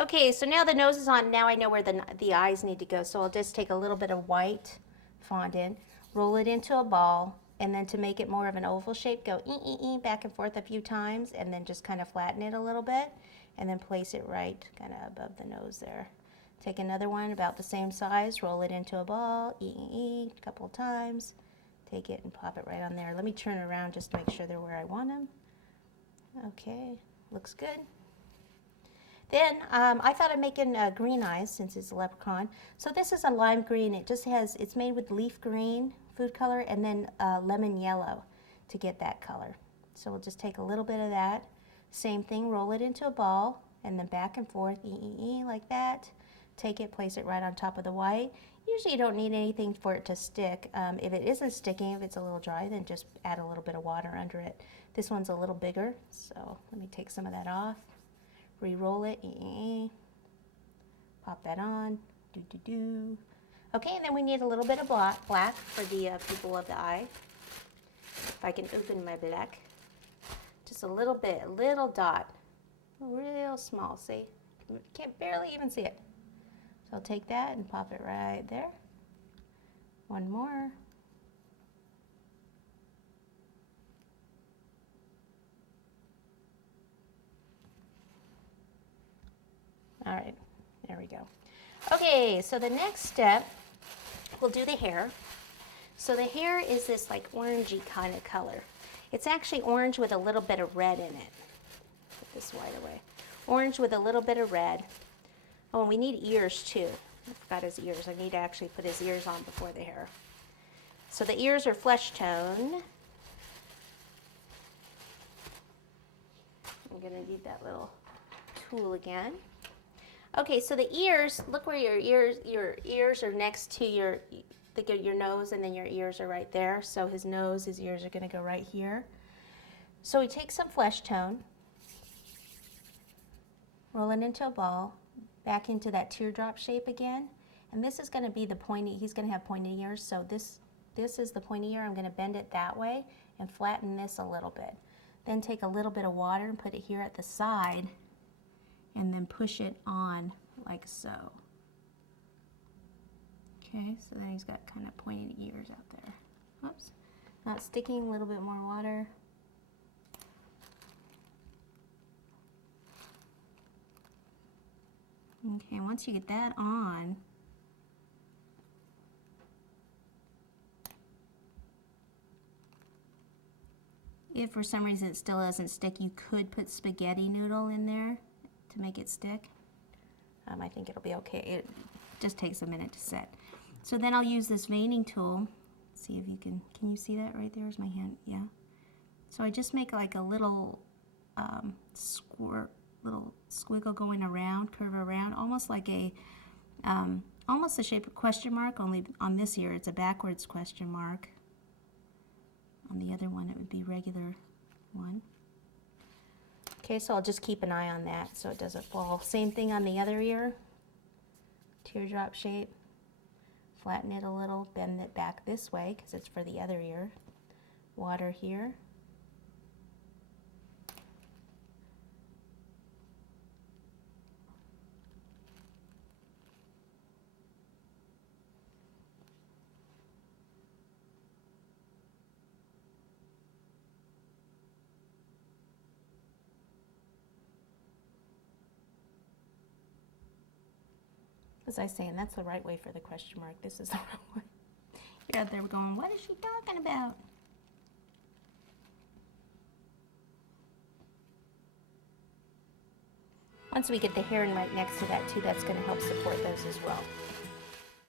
Okay, so now the nose is on. Now I know where the eyes need to go. So I'll just take a little bit of white fondant, roll it into a ball, and then to make it more of an oval shape, go back and forth a few times, and then just kind of flatten it a little bit, and then place it right kind of above the nose there. Take another one about the same size, roll it into a ball, a couple of times, take it and pop it right on there. Let me turn it around just to make sure they're where I want them. Okay, looks good. Then I thought of making green eyes since it's a leprechaun. So this is a lime green. It's made with leaf green food color and then lemon yellow to get that color. So we'll just take a little bit of that. Same thing, roll it into a ball and then back and forth, like that. Take it, place it right on top of the white. Usually you don't need anything for it to stick. If it isn't sticking, if it's a little dry, then just add a little bit of water under it. This one's a little bigger, so let me take some of that off. Re-roll it, pop that on, Okay, and then we need a little bit of black for the pupil of the eye. If I can open my black. Just a little bit, a little dot, real small, see? You can't barely even see it. So I'll take that and pop it right there. One more. All right, there we go. Okay, so the next step, we'll do the hair. So the hair is this like orangey kind of color. It's actually orange with a little bit of red in it. Put this white away. Orange with a little bit of red. Oh, and we need ears too. I forgot his ears. I need to actually put his ears on before the hair. So the ears are flesh tone. I'm gonna need that little tool again. Okay, so the ears, look where your ears are next to your nose, and then your ears are right there. So his nose, his ears are gonna go right here. So we take some flesh tone, roll it into a ball, back into that teardrop shape again. And this is gonna be the pointy, he's gonna have pointy ears. So this is the pointy ear. I'm gonna bend it that way and flatten this a little bit. Then take a little bit of water and put it here at the side, and then push it on like so. Okay, so then he's got kind of pointed ears out there. Whoops, not sticking, a little bit more water. Okay, once you get that on, if for some reason it still doesn't stick, you could put spaghetti noodle in there to make it stick. I think it'll be okay. It just takes a minute to set. So then I'll use this veining tool. See if you can you see that right there? Is my hand? Yeah. So I just make like a little little squiggle going around, curve around, almost like a, almost the shape of a question mark, only on this ear it's a backwards question mark. On the other one it would be regular one. Okay, so I'll just keep an eye on that so it doesn't fall. Same thing on the other ear. Teardrop shape. Flatten it a little, bend it back this way because it's for the other ear. Water here. As I say, and that's the right way for the question mark. This is the wrong one. You're out there going, what is she talking about? Once we get the hair right next to that too, that's going to help support those as well.